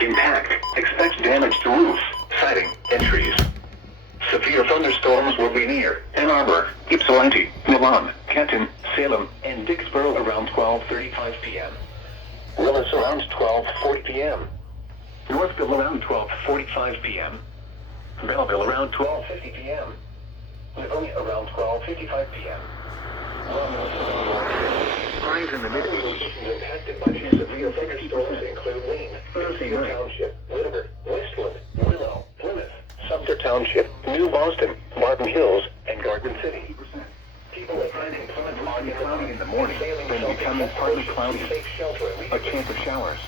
Impact. Expect damage to roofs, siding, and trees. Severe thunderstorms will be near Ann Arbor, Ypsilanti, Milan, Canton, Salem, and Dixboro around 12:35 p.m. Willis around 12:40 p.m. Northville around 12:45 p.m. Belleville around 12:50 p.m. Livonia around 12:55 p.m. Highs in the mid-80s. Impacted by these severe thunderstorms include Wayne, Thursday Township, Whittier, Westwood, Willow, Plymouth, Sumter Township, New Boston, Martin Hills, and Garden City. People are finding Plymouth foggy and cloudy in the morning, then becoming partly cloudy. A chance of showers.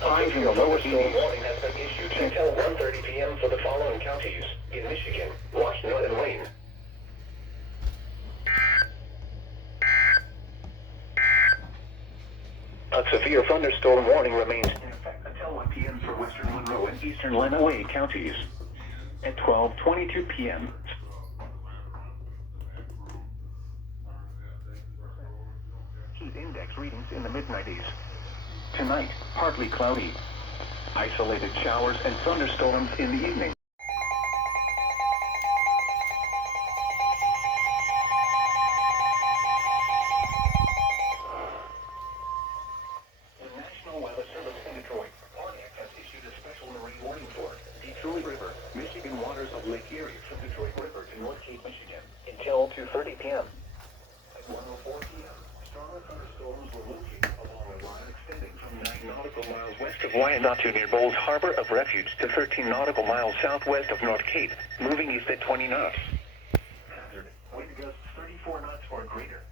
Highs in the lower 80s. Warning has been issued until 1:30 p.m. for the following counties in Michigan, Washington, and Wayne. A severe thunderstorm warning remains in effect until 1 p.m. for western Monroe and eastern Lenawee counties. At 12:22 p.m. Heat index readings in the mid-90s. Tonight, partly cloudy. Isolated showers and thunderstorms in the evening. The National Weather Service in Detroit, Pontiac, has issued a special marine warning for Detroit River, Michigan waters of Lake Erie from Detroit River to North Cape, Michigan, until 2:30 p.m. At 1:04 p.m. Stronger thunderstorms were located along a line extending from 9 nautical miles west of Wyandotte near Bowles Harbor of Refuge to 13 nautical miles southwest of North Cape, moving east at 20 knots. Hazard, wind gusts 34 knots or greater.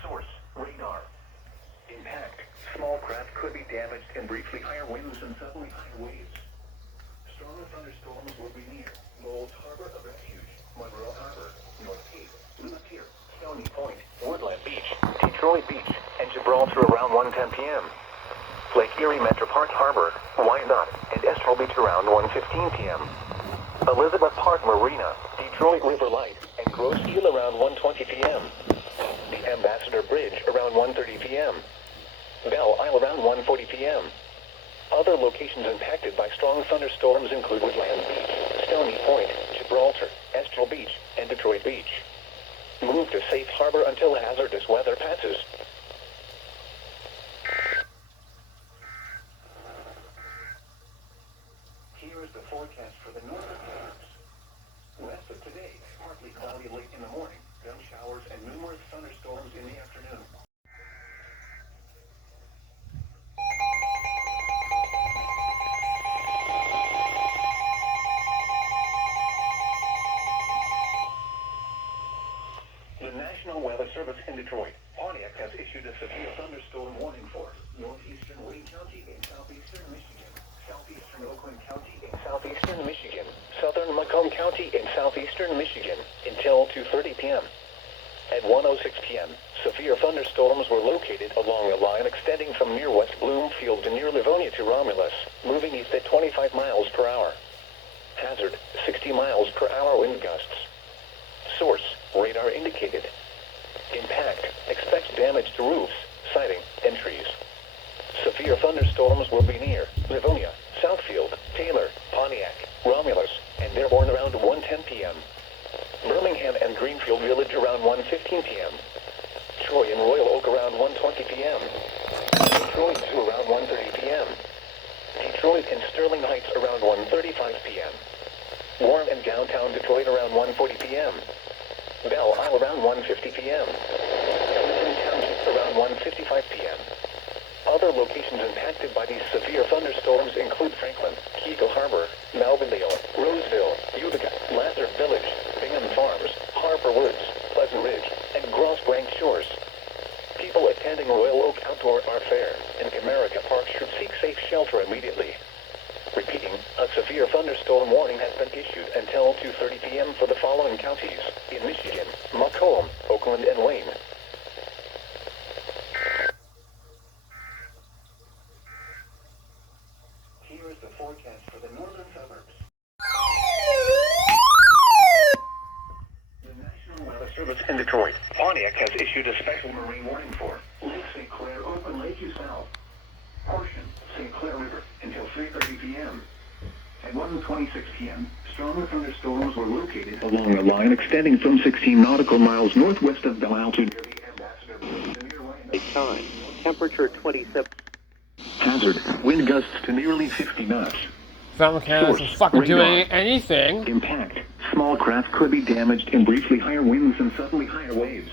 Source, radar. Impact, small craft could be damaged and briefly higher winds and suddenly higher waves. Stronger thunderstorms will be near Bowles Harbor of Refuge, Monroe Harbor, North Cape, Lapeer, Stony Point, Woodland Beach, Detroit Beach, and Gibraltar around 1:10 p.m. Lake Erie Metropark Harbor, Wyandotte, and Estrel Beach around 1:15 p.m. Elizabeth Park Marina, Detroit River Light, and Grosse Ile around 1:20 p.m. The Ambassador Bridge around 1:30 p.m. Belle Isle around 1:40 p.m. Other locations impacted by strong thunderstorms include Woodland Beach, Stony Point, Gibraltar, Estrel Beach, and Detroit Beach. Move to safe harbor until hazardous weather passes. Here is the forecast for the northern suburbs. West of today, partly cloudy late in the morning, then showers and numerous thunderstorms in the afternoon. The National Weather Service in Detroit, Pontiac, has issued a severe thunderstorm warning for northeastern Wayne County in southeastern Michigan, southeastern Oakland County in southeastern Michigan, southern Macomb County in southeastern Michigan, until 2:30 p.m. At 1:06 p.m., severe thunderstorms were located along a line extending from near West Bloomfield to near Livonia to Romulus, moving east at 25 miles per hour. Hazard, 60 miles per hour wind gusts. Source, radar indicated. Impact, expect damage to roofs, siding, and trees. Severe thunderstorms will be near Livonia, Southfield, Taylor, Pontiac, Romulus, and Dearborn around 1:10 p.m. Birmingham and Greenfield Village around 1:15 p.m. Troy and Royal Oak around 1:20 p.m. Detroit Zoo around 1:30 p.m. Detroit and Sterling Heights around 1:35 p.m. Warren and downtown Detroit around 1:40 p.m. Belle Isle around 1:50 p.m. Clinton Township around 1:55 p.m. Other locations impacted by these severe thunderstorms include Franklin, Keegle Harbor, Melvindale, Roseville, Utica, Lazar Village, Bingham Farms, Harper Woods, Pleasant Ridge, and Grosse Blank Shores. People attending Royal Oak Outdoor Art Fair and Comerica Park should seek safe shelter immediately. Repeating, a severe thunderstorm warning has been issued until 2:30 p.m. for the following counties in Michigan, Macomb, Oakland, and Wayne. Here is the forecast for the northern suburbs. The National Weather Service in Detroit, Pontiac, has issued a special marine warning for Lake St. Clair, Open Lake South, Portion, St. Clair River until 3:30 p.m. At 1:26 p.m., stronger thunderstorms were located along a line extending from 16 nautical miles northwest of Belle Altitude near the Ambassador Bridge to near Lake Time. Temperature 27. Hazard, wind gusts to nearly 50 knots. Fountain mechanics is fucking doing anything. Impact. Small craft could be damaged in briefly higher winds and suddenly higher waves.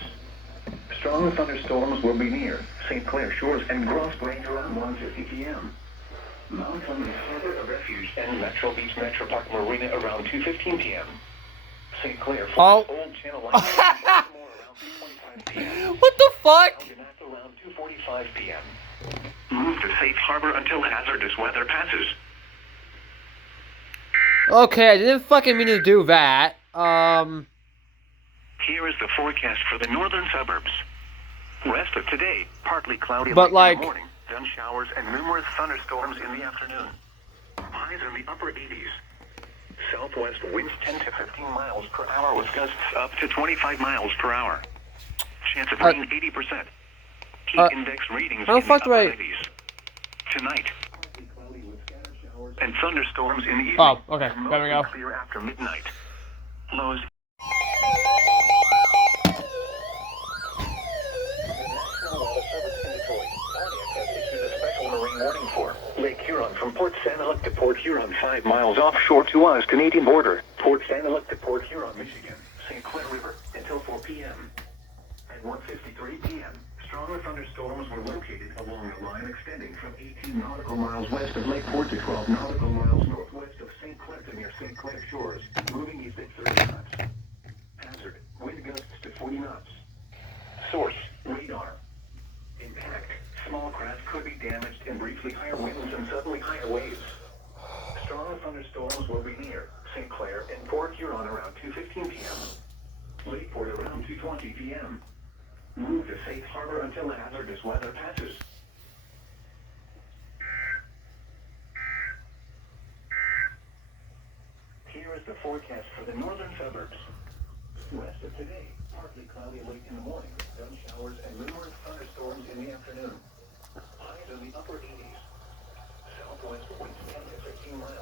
Stronger thunderstorms will be near St. Clair shores and Grosse Grange around 1:50 p.m. Mount Clemens Harbor of Refuge and Metro Beach Metro Park Marina around 2:15 p.m. St. Clair Old Channel Line around 3:25 p.m. What the fuck? Around 2:45 p.m. Move to safe harbor until hazardous weather passes. Okay, I didn't fucking mean to do that. Here is the forecast for the northern suburbs. Rest of today, partly cloudy But late in the morning, then showers and numerous thunderstorms in the afternoon. Highs in the upper 80s. Southwest winds 10 to 15 miles per hour with gusts up to 25 miles per hour. Chance of rain 80%. Heat index readings in the upper 90s. Tonight, partly cloudy with scattered showers and thunderstorms in the evening. Oh, okay, there we go. Clear after midnight. Lows. Warning for Lake Huron from Port St. Luc to Port Huron, 5 miles offshore to us Canadian border. Port St. Luc to Port Huron, Michigan. St. Clair River until 4 p.m. At 1:53 p.m., stronger thunderstorms were located along a line extending from 18 nautical miles west of Lake Port to 12 nautical miles northwest of St. Clair to near St. Clair shores, moving east at 30 knots. Hazard, wind gusts to 40 knots. Source, radar. Impact. Small craft could be damaged in briefly higher winds and suddenly higher waves. Stronger thunderstorms will be near St. Clair and Port Huron around 2:15 p.m. Lakeport around 2:20 p.m. Move to safe harbor until hazardous weather passes. Here is the forecast for the northern suburbs. West of today, partly cloudy late in the morning, then showers and numerous thunderstorms in the afternoon. Highs in the upper 80s. Southwest winds 10 to 15 miles